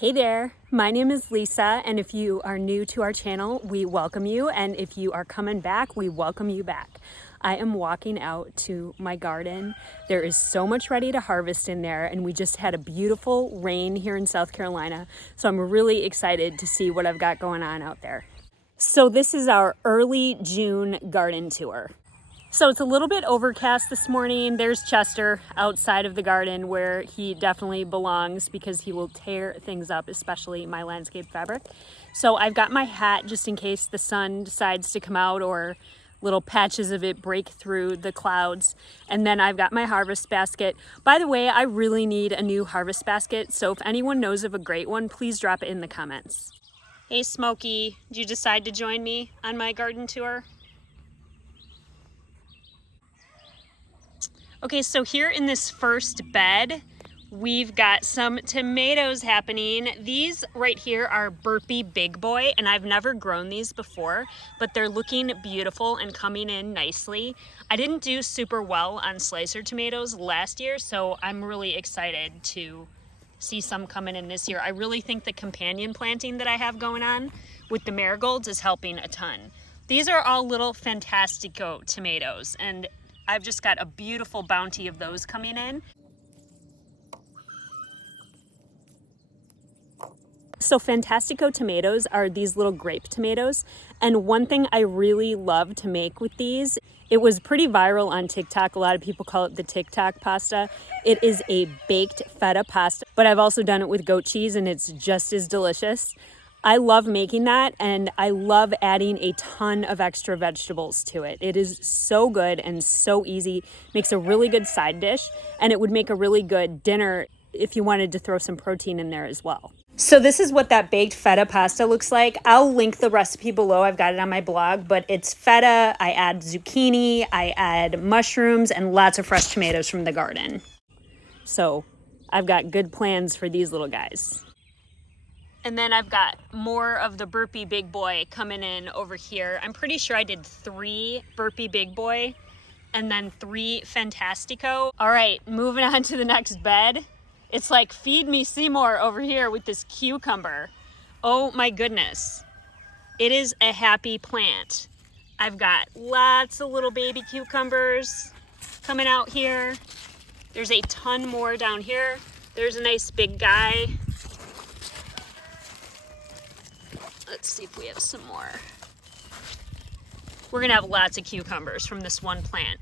Hey there, my name is Lisa, and if you are new to our channel, we welcome you, and if you are coming back, we welcome you back. I am walking out to my garden. There is so much ready to harvest in there, and we just had a beautiful rain here in South Carolina, so I'm really excited to see what I've got going on out there. So this is our early June garden tour. So it's a little bit overcast this morning. There's Chester outside of the garden where he definitely belongs because he will tear things up, especially my landscape fabric. So I've got my hat just in case the sun decides to come out or little patches of it break through the clouds. And then I've got my harvest basket. By the way, I really need a new harvest basket. So if anyone knows of a great one, please drop it in the comments. Hey Smokey, did you decide to join me on my garden tour? Okay, so here in this first bed, we've got some tomatoes happening. These right here are Burpee Big Boy, and I've never grown these before, but they're looking beautiful and coming in nicely. I didn't do super well on slicer tomatoes last year, so I'm really excited to see some coming in this year. I really think the companion planting that I have going on with the marigolds is helping a ton. These are all little Fantastico tomatoes, and I've just got a beautiful bounty of those coming in. So Fantastico tomatoes are these little grape tomatoes. And one thing I really love to make with these, it was pretty viral on TikTok. A lot of people call it the TikTok pasta. It is a baked feta pasta, but I've also done it with goat cheese and it's just as delicious. I love making that, and I love adding a ton of extra vegetables to it. It is so good and so easy. Makes a really good side dish, and it would make a really good dinner if you wanted to throw some protein in there as well. So this is what that baked feta pasta looks like. I'll link the recipe below. I've got it on my blog, but it's feta. I add zucchini, I add mushrooms, and lots of fresh tomatoes from the garden. So I've got good plans for these little guys. And then I've got more of the Burpee Big Boy coming in over here. I'm pretty sure I did 3 Burpee Big Boy and then 3 Fantastico. All right, moving on to the next bed. It's like Feed Me Seymour over here with this cucumber. Oh my goodness. It is a happy plant. I've got lots of little baby cucumbers coming out here. There's a ton more down here. There's a nice big guy. Let's see if we have some more. We're gonna have lots of cucumbers from this one plant.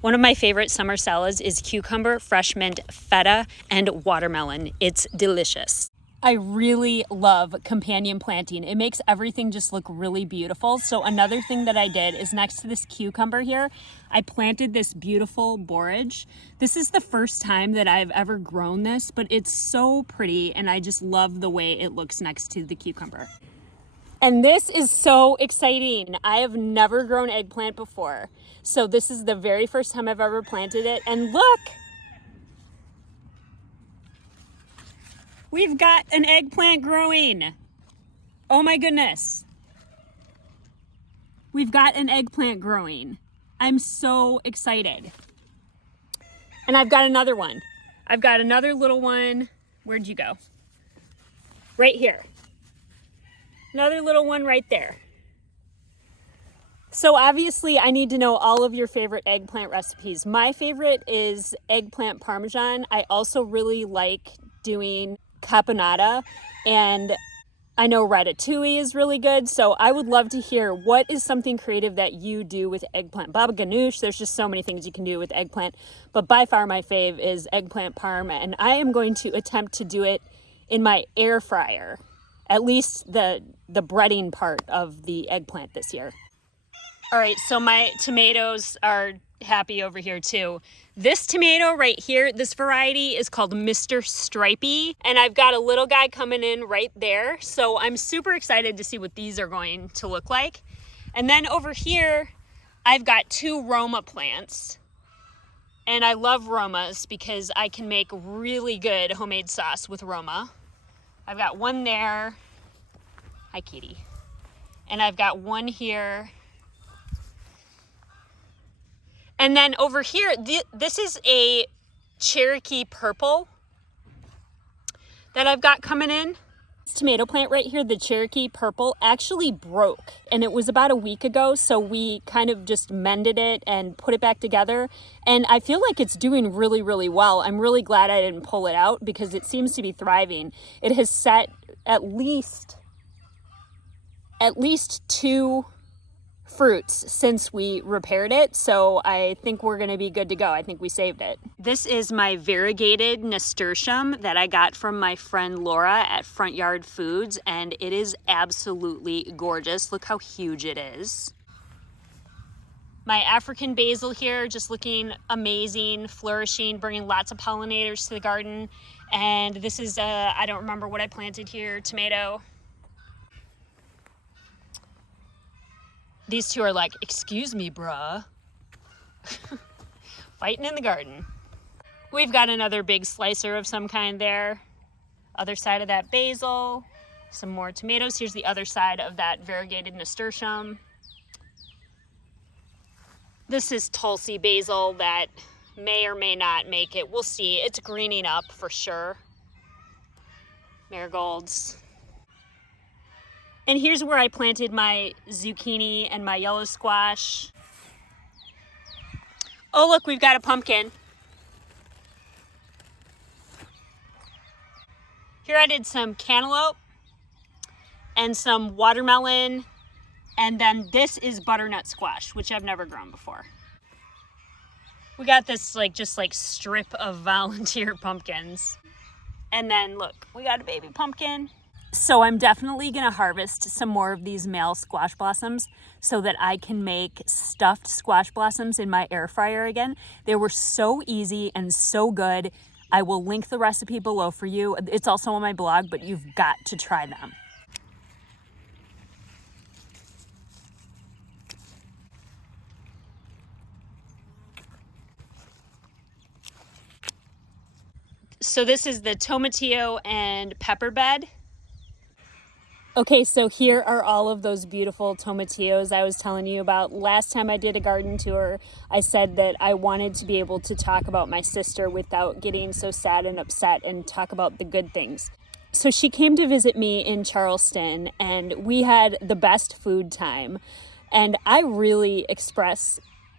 One of my favorite summer salads is cucumber, fresh mint, feta, and watermelon. It's delicious. I really love companion planting. It makes everything just look really beautiful. So another thing that I did is next to this cucumber here, I planted this beautiful borage. This is the first time that I've ever grown this, but it's so pretty and I just love the way it looks next to the cucumber. And this is so exciting. I have never grown eggplant before. So this is the very first time I've ever planted it. And look, we've got an eggplant growing. Oh my goodness. We've got an eggplant growing. I'm so excited. And I've got another one. I've got another little one. Where'd you go? Right here. Another little one right there. So obviously I need to know all of your favorite eggplant recipes. My favorite is eggplant parmesan. I also really like doing caponata, and I know ratatouille is really good. So I would love to hear what is something creative that you do with eggplant. Baba ganoush, there's just so many things you can do with eggplant, but by far my fave is eggplant parm, and I am going to attempt to do it in my air fryer. At least the breading part of the eggplant this year. All right, so my tomatoes are happy over here too. This tomato right here, this variety is called Mr. Stripey, and I've got a little guy coming in right there. So I'm super excited to see what these are going to look like. And then over here, I've got 2 Roma plants. And I love Romas because I can make really good homemade sauce with Roma. I've got one there. Hi, kitty. And I've got one here. And then over here, this is a Cherokee purple that I've got coming in. This tomato plant right here, the Cherokee Purple, actually broke, and it was about a week ago, so we kind of just mended it and put it back together, and I feel like it's doing really, really well. I'm really glad I didn't pull it out because it seems to be thriving. It has set at least 2 fruits since we repaired it, so I think we're gonna be good to go. I think we saved it. This is my variegated nasturtium that I got from my friend Laura at Front Yard Foods, and it is absolutely gorgeous. Look how huge it is. My African basil here, just looking amazing, flourishing, bringing lots of pollinators to the garden. And this is, I don't remember what I planted here, tomato. These two are like, excuse me, bruh. Fighting in the garden. We've got another big slicer of some kind there. Other side of that basil. Some more tomatoes. Here's the other side of that variegated nasturtium. This is Tulsi basil that may or may not make it. We'll see. It's greening up for sure. Marigolds. And here's where I planted my zucchini and my yellow squash. Oh, look, we've got a pumpkin. Here I did some cantaloupe and some watermelon. And then this is butternut squash, which I've never grown before. We got this just strip of volunteer pumpkins. And then look, we got a baby pumpkin. So I'm definitely gonna harvest some more of these male squash blossoms so that I can make stuffed squash blossoms in my air fryer again. They were so easy and so good. I will link the recipe below for you. It's also on my blog, but you've got to try them. So this is the tomatillo and pepper bed. Okay, so here are all of those beautiful tomatillos I was telling you about. Last time I did a garden tour, I said that I wanted to be able to talk about my sister without getting so sad and upset and talk about the good things. So she came to visit me in Charleston and we had the best food time. And I really express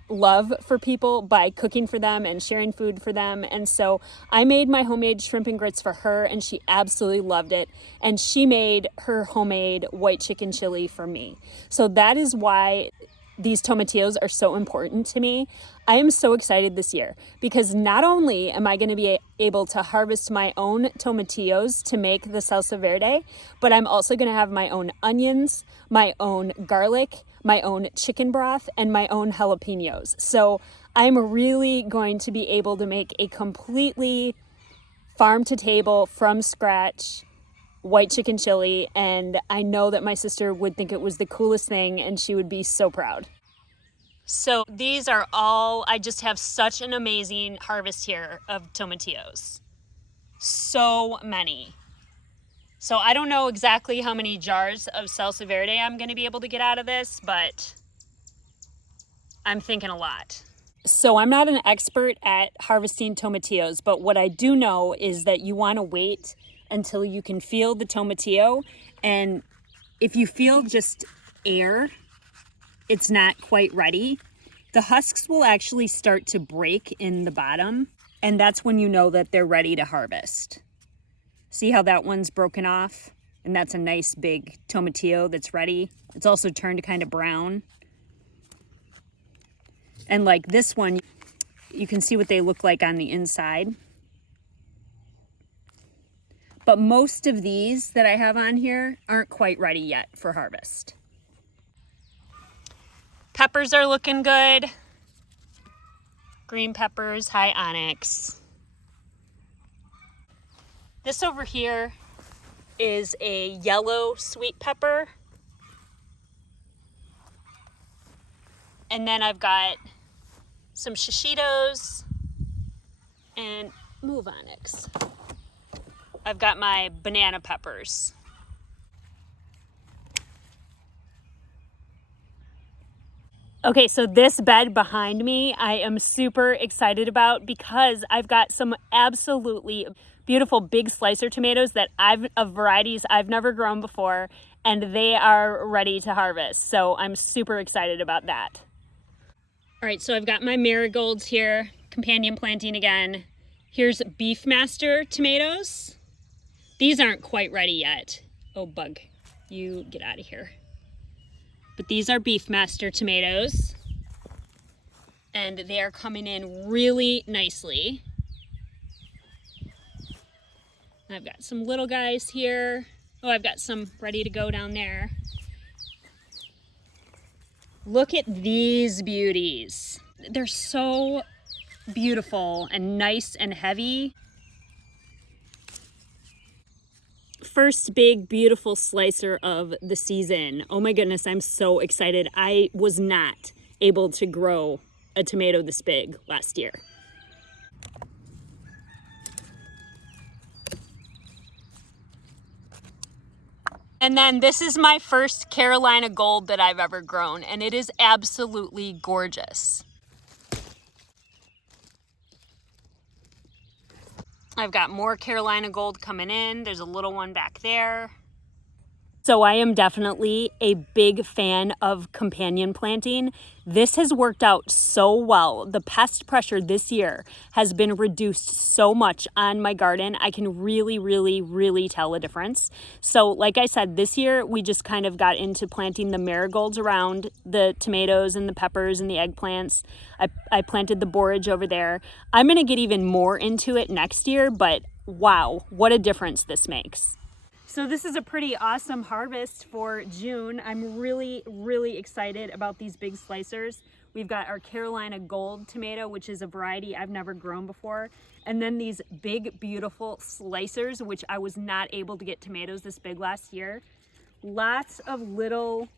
love for people by cooking for them and sharing food for them. And so I made my homemade shrimp and grits for her and she absolutely loved it. And she made her homemade white chicken chili for me. So that is why these tomatillos are so important to me. I am so excited this year because not only am I going to be able to harvest my own tomatillos to make the salsa verde, but I'm also going to have my own onions, my own garlic, my own chicken broth, and my own jalapenos. So I'm really going to be able to make a completely farm to table from scratch white chicken chili, and I know that my sister would think it was the coolest thing and she would be so proud. So these are all, I just have such an amazing harvest here of tomatillos. So many. So I don't know exactly how many jars of salsa verde I'm going to be able to get out of this, but I'm thinking a lot. So I'm not an expert at harvesting tomatillos, but what I do know is that you want to wait until you can feel the tomatillo, and if you feel just air, it's not quite ready. The husks will actually start to break in the bottom, and that's when you know that they're ready to harvest. See how that one's broken off? And that's a nice big tomatillo that's ready. It's also turned kind of brown. And like this one, you can see what they look like on the inside. But most of these that I have on here aren't quite ready yet for harvest. Peppers are looking good. Green peppers, high onyx. This over here is a yellow sweet pepper. And then I've got some shishitos and move onyx. I've got my banana peppers. Okay, so this bed behind me, I am super excited about because I've got some absolutely beautiful big slicer tomatoes that of varieties I've never grown before, and they are ready to harvest. So I'm super excited about that. All right, so I've got my marigolds here, companion planting again. Here's Beefmaster tomatoes. These aren't quite ready yet. Oh, bug, you get out of here. But these are Beefmaster tomatoes, and they are coming in really nicely. I've got some little guys here. Oh, I've got some ready to go down there. Look at these beauties. They're so beautiful and nice and heavy. First big beautiful slicer of the season. Oh my goodness, I'm so excited. I was not able to grow a tomato this big last year. And then this is my first Carolina Gold that I've ever grown, and it is absolutely gorgeous. I've got more Carolina Gold coming in. There's a little one back there. So I am definitely a big fan of companion planting. This has worked out so well. The pest pressure this year has been reduced so much on my garden. I can really tell a difference. So like I said, this year we just kind of got into planting the marigolds around the tomatoes and the peppers and the eggplants. I planted the borage over there. I'm gonna get even more into it next year, but wow, what a difference this makes. So this is a pretty awesome harvest for June. I'm really excited about these big slicers. We've got our Carolina Gold tomato, which is a variety I've never grown before. And then these big, beautiful slicers, which I was not able to get tomatoes this big last year. Lots of little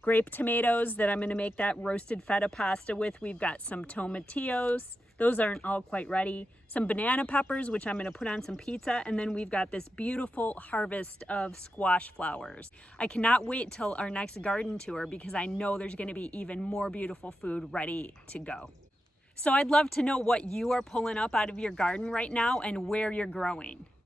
grape tomatoes that I'm gonna make that roasted feta pasta with. We've got some tomatillos. Those aren't all quite ready. Some banana peppers, which I'm gonna put on some pizza. And then we've got this beautiful harvest of squash flowers. I cannot wait till our next garden tour because I know there's gonna be even more beautiful food ready to go. So I'd love to know what you are pulling up out of your garden right now and where you're growing.